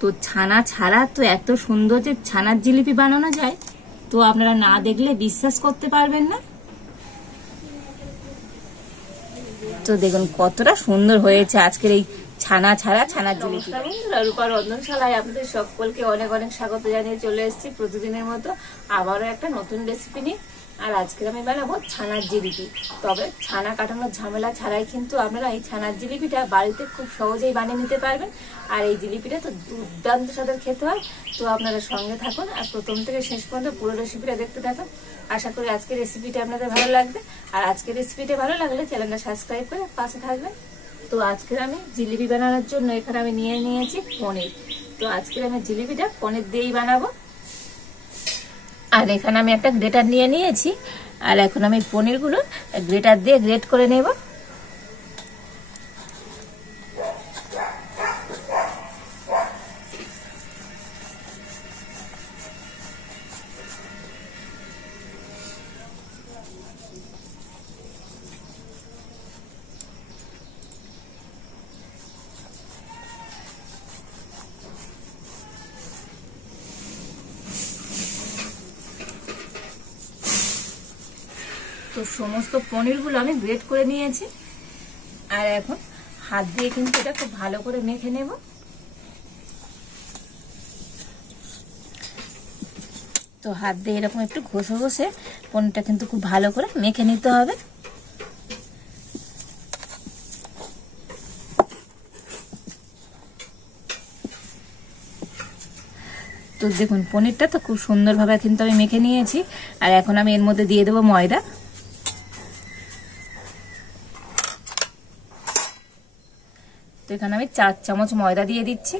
তো ছানা ছাড়া তো এত সুন্দর যে ছানার জিলিপি বানানো যায়, তো আপনারা না দেখলে বিশ্বাস করতে পারবেন না। তো দেখুন কতটা সুন্দর হয়েছে আজকের এই ছানা ছাড়া ছানার জিলিপি। রূপার রন্ধনশালায় আপনাদের সকলকে অনেক অনেক স্বাগত জানিয়ে চলে এসেছি প্রতিদিনের মতো আবারও একটা নতুন রেসিপি নিয়ে। আর আজকে আমি বানাবো ছানার জিলিপি। তবে ছানা কাটানোর ঝামেলা ছাড়াই কিন্তু আপনারা এই ছানার জিলিপিটা বাড়িতে খুব সহজেই বানিয়ে নিতে পারবেন। আর এই জিলিপিটা তো দুর্দান্ত স্বাদের খেতে হয়। তো আপনারা সঙ্গে থাকুন আর প্রথম থেকে শেষ পর্যন্ত পুরো রেসিপিটা দেখতে থাকুন। আশা করি আজকের রেসিপিটা আপনাদের ভালো লাগবে। আর আজকের রেসিপিটা ভালো লাগলে চ্যানেলটা সাবস্ক্রাইব করে পাশে থাকবেন। তো আজকের আমি জিলিপি বানানোর জন্য এখানে আমি নিয়ে নিয়েছি পনির। তো আজকের আমি জিলিপিটা পনির দিয়েই বানাবো। আর এখানে আমি একটা গ্রেটার নিয়ে নিয়েছি। আর এখন আমি পনিরগুলো গ্রেটার দিয়ে গ্রেট করে নেব। তো সমস্ত পনিরগুলো আমি গ্রেট করে নিয়েছি। আর এখন হাত দিয়ে কিন্তু এটা খুব ভালো করে মেখে নেব। তো হাত দিয়ে এরকম একটু ঘষে ঘষে পনিরটা কিন্তু খুব ভালো করে মেখে নিতে হবে। তো দেখুন পনিরটা তো খুব সুন্দরভাবে কিন্তু আমি মেখে নিয়েছি। আর এখন আমি এর মধ্যে দিয়ে দেবো ময়দা। তো এখানে আমি 4 চামচ ময়দা দিয়ে দিচ্ছি।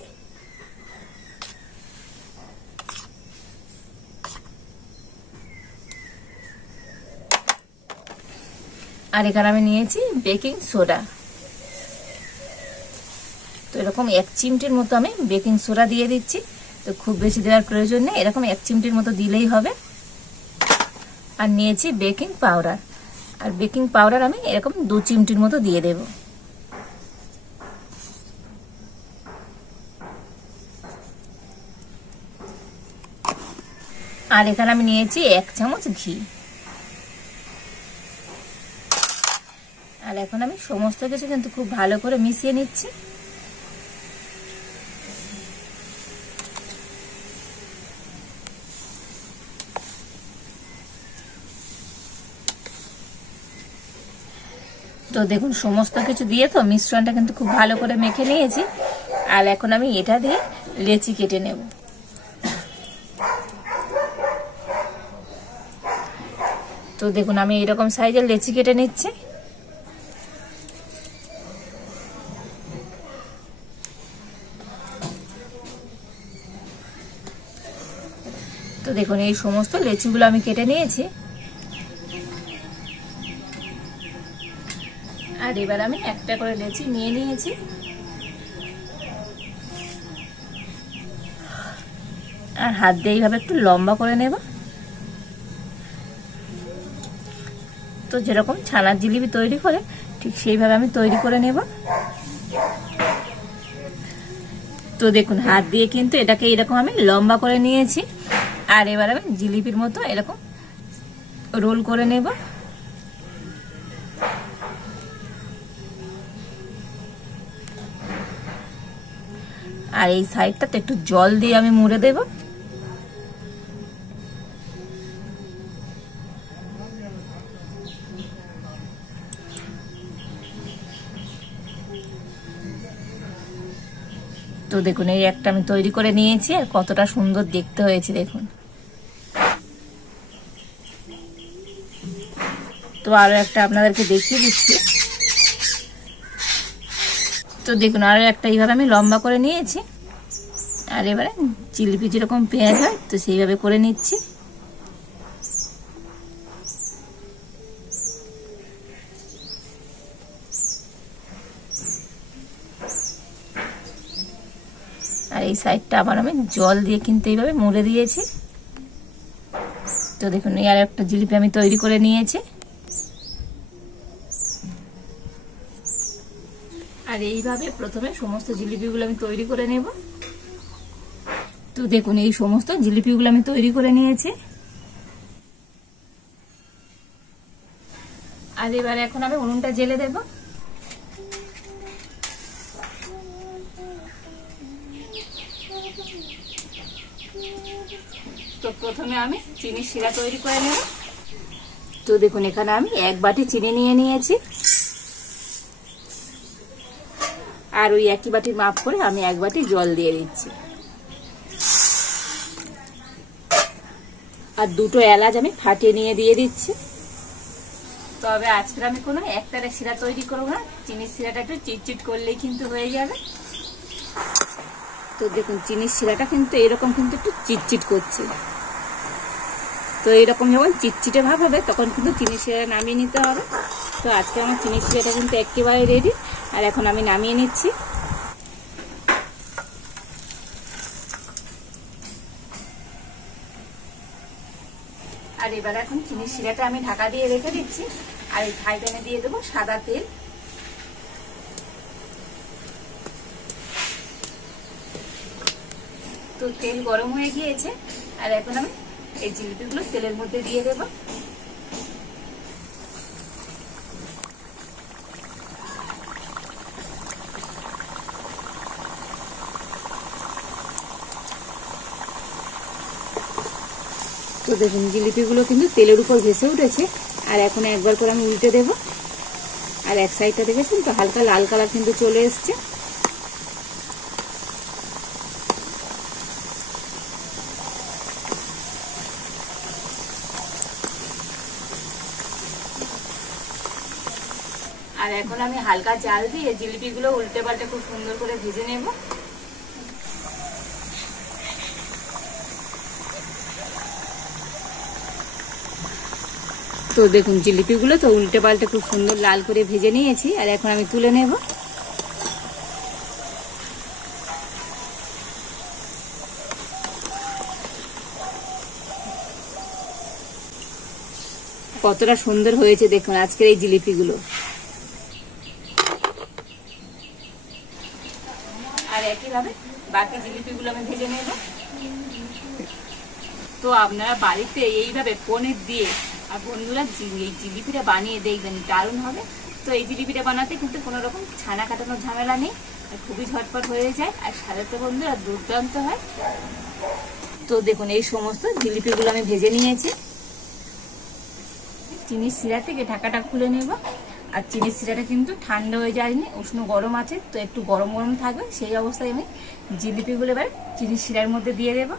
আর এখানে আমি নিয়েছি বেকিং সোডা। তো এরকম 1 চিমটির মতো আমি বেকিং সোডা দিয়ে দিচ্ছি। তো খুব বেশি দেওয়ার প্রয়োজন নেই, এরকম 1 চিমটির মতো দিলেই হবে। আর নিয়েছি বেকিং পাউডার। আর বেকিং পাউডার আমি এরকম 2 চিমটির মতো দিয়ে দেব। আর এখানে আমি নিয়েছি 1 চামচ ঘি। আর এখন আমি সমস্ত কিছু কিন্তু খুব ভালো করে মিশিয়ে নিচ্ছি। তো দেখুন সমস্ত কিছু দিয়ে তো মিশ্রণটা কিন্তু খুব ভালো করে মেখে নিয়েছি। আর এখন আমি এটা দিয়ে লেচি কেটে নেব। তো দেখুন আমি এরকম সাইজের লেচি কেটে নিচ্ছি। তো দেখুন এই সমস্ত লেচিগুলো আমি কেটে নিয়েছি। আর এবার আমি একটা করে লেচি নিয়ে নিয়েছি। আর হাত দিয়ে এইভাবে একটু লম্বা করে নেব। তো যেরকম ছানার জিলিপি তৈরি করে ঠিক সেইভাবে আমি তৈরি করে নেব। তো দেখুন হাত দিয়ে কিন্তু এটাকে এরকম আমি লম্বা করে নিয়েছি। আর এবার আমি জিলিপির মতো এরকম রোল করে নেব। আর এই সাইডটাতে একটু জল দিয়ে আমি মুড়ে দেব। তো দেখুন এই একটা আমি তৈরি করে নিয়েছি। আর কতটা সুন্দর দেখতে হয়েছে দেখুন। তো আরো একটা আপনাদেরকে দেখিয়ে দিচ্ছি। তো দেখুন আরো একটা এইভাবে আমি লম্বা করে নিয়েছি। আর এবারে জিলিপি যেরকম পেঁয়াজ হয় তো সেইভাবে করে নিচ্ছি। আর এই সাইডটা আবার আমি জল দিয়ে কিন্তু এইভাবে মুড়ে দিয়েছি। তো দেখুন এই আর একটা জিলিপি আমি তৈরি করে নিয়েছি। আর এইভাবে প্রথমে সমস্ত জিলিপিগুলো আমি তৈরি করে নেব। তো দেখুন এই সমস্ত জিলিপিগুলো আমি তৈরি করে নিয়েছি। আর এবার এখন আমি উনুনটা জ্বেলে দেব। তো প্রথমে আমি চিনির শিরা তৈরি করে নেব। তো দেখুন এখানে আমি 1 বাটি চিনি নিয়ে নিয়েছি, আর ওই একই বাটির মাপ করে আমি 1 বাটি জল দিয়ে দিচ্ছি। আর 2টো এলাচ আমি ফাটিয়ে নিয়ে দিয়ে দিচ্ছি। তবে আজকে আমি কোনো একটারে শিরা তৈরি করবো না, চিনির শিরাটা একটু চিটচিট করলেই কিন্তু হয়ে যাবে। তো দেখুন চিনির শিরাটা কিন্তু এরকম কিন্তু একটু চিটচিট করছে। তো এরকম যখন চিটচিটে ভাব হবে তখন কিন্তু চিনির শিরাটা নামিয়ে নিতে হবে। তো আজকে আমার চিনির শিরাটা কিন্তু একেবারে রেডি। আর এখন আমি নামিয়ে নিচ্ছি। আর এবার এখন চিনির শিরাটা আমি ঢাকা দিয়ে রেখে দিচ্ছি। আর এই ফ্রাই প্যানে দিয়ে দেবো সাদা তেল। তো তেল গরম হয়ে গিয়েছে, আর এখন আমি এই জিলিপিগুলো তেলের মধ্যে দিয়ে দেব। তো দেখুন জিলিপিগুলো কিন্তু তেলের উপর ভেসে উঠেছে। আর এখন একবার করে আমি উল্টে দেব। আর এক সাইডটা দেখেছেন তো হালকা লাল কালার কিন্তু চলে এসছে। আর এখন আমি হালকা জাল দিয়ে জিলিপিগুলো উল্টে পাল্টে খুব সুন্দর করে ভেজে নেব। তো দেখুন জিলিপিগুলো তো উল্টে পাল্টে খুব সুন্দর লাল করে ভেজে নিয়েছি। আর এখন আমি তুলে নেব। কতটা সুন্দর হয়েছে দেখুন আজকের এই জিলিপিগুলো। আর একইভাবে বাকি জিলিপিগুলো আমি ভেজে নেব। তো আপনারা বাড়িতে এইভাবে পনির দিয়ে আর বন্ধুরা এই জিলিপিটা বানিয়ে দেখবেন, দারুণ হবে। তো এই জিলিপিটা বানাতে কিন্তু কোনো রকম ছানা কাটানোর ঝামেলা নেই, খুবই ঝটপট হয়ে যায়। আর সাথে বন্ধুরা দুর্দান্ত হয়। তো দেখুন এই সমস্ত জিলিপিগুলো আমি ভেজে নিয়েছি। চিনির শিরা থেকে ঢাকাটা খুলে নেব। আর চিনির শিরাটা কিন্তু ঠান্ডা হয়ে যায়নি, উষ্ণ গরম আছে। তো একটু গরম গরম থাকবে, সেই অবস্থায় আমি জিলিপিগুলো এবার চিনির শিরার মধ্যে দিয়ে দেব।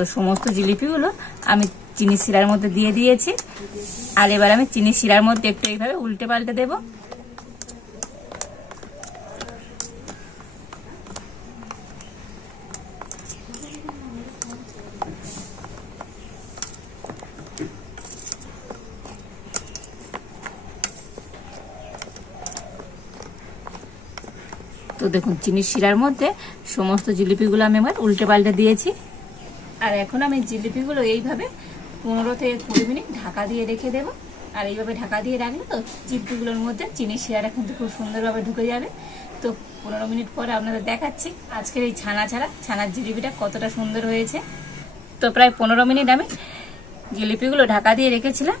তো সমস্ত জিলিপিগুলো আমি চিনির শিরার মধ্যে দিয়ে দিয়েছি। আর এবার আমি চিনির শিরার মধ্যে একটু এইভাবে উল্টে পাল্টে দেব। তো দেখুন চিনির শিরার মধ্যে সমস্ত জিলিপিগুলো আমি এবার উল্টে পাল্টে দিয়েছি। আর এখন আমি জিলিপিগুলো এইভাবে 15 থেকে 20 মিনিট ঢাকা দিয়ে রেখে দেব। আর এইভাবে ঢাকা দিয়ে রাখলে তো জিলিপিগুলোর মধ্যে চিনির শিরাটা কিন্তু খুব সুন্দরভাবে ঢুকে যাবে। তো 15 মিনিট পরে আপনাদের দেখাচ্ছি আজকের এই ছানার জিলিপিটা কতটা সুন্দর হয়েছে। তো প্রায় 15 মিনিট আমি জিলিপিগুলো ঢাকা দিয়ে রেখেছিলাম।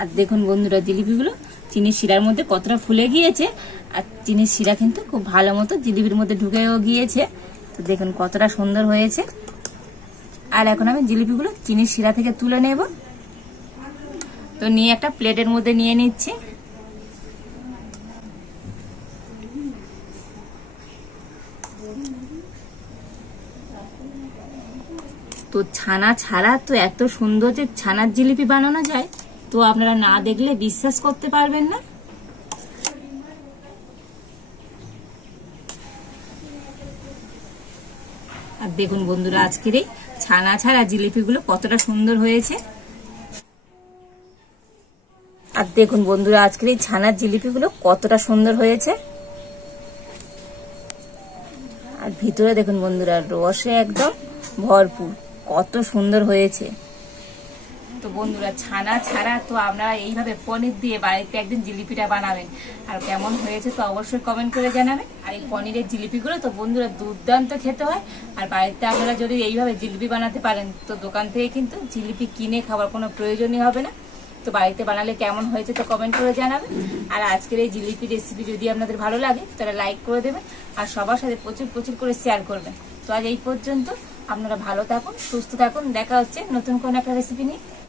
আর দেখুন বন্ধুরা জিলিপিগুলো চিনির শিরার মধ্যে কতটা ফুলে গিয়েছে। আর চিনির শিরা কিন্তু খুব ভালো মতো জিলিপির মধ্যে ঢুকেও গিয়েছে। তো দেখুন কতটা সুন্দর হয়েছে। আর এখন আমি জিলিপিগুলো চিনির শিরা থেকে তুলে নেব। তো নিয়ে একটা প্লেটের মধ্যে নিয়ে নিচ্ছি। তো ছানা ছাড়া তো এত সুন্দর যে ছানার জিলিপি বানানো যায়, তো আপনারা না দেখলে বিশ্বাস করতে পারবেন না। আর দেখুন বন্ধুরা আজকের এই ছানা ছাড়া জিলিপিগুলো কতটা সুন্দর হয়েছে। আর দেখুন বন্ধুরা আজকের এই ছানার জিলিপিগুলো কতটা সুন্দর হয়েছে। আর ভিতরে দেখুন বন্ধুরা রসে একদম ভরপুর, কত সুন্দর হয়েছে। তো বন্ধুরা ছানা ছাড়া তো আপনারা এইভাবে পনির দিয়ে বাড়িতে একদিন জিলিপিটা বানাবেন, আর কেমন হয়েছে তো অবশ্যই কমেন্ট করে জানাবেন। আর এই পনিরের জিলিপিগুলো তো বন্ধুরা দুর্দান্ত খেতে হয়, আর বাড়িতে আপনারা যদি এইভাবে জিলিপি বানাতে পারেন তো দোকান থেকে কিন্তু জিলিপি কিনে খাওয়ার কোনো প্রয়োজনই হবে না। তো বাড়িতে বানালে কেমন হয়েছে তো কমেন্ট করে জানাবেন। আর আজকের এই জিলিপি রেসিপি যদি আপনাদের ভালো লাগে তাহলে লাইক করে দেবেন, আর সবার সাথে প্রচুর প্রচুর করে শেয়ার করবেন। তো আজ এই পর্যন্ত, আপনারা ভালো থাকুন, সুস্থ থাকুন, দেখা হচ্ছে নতুন কোনো একটা রেসিপি নিয়ে।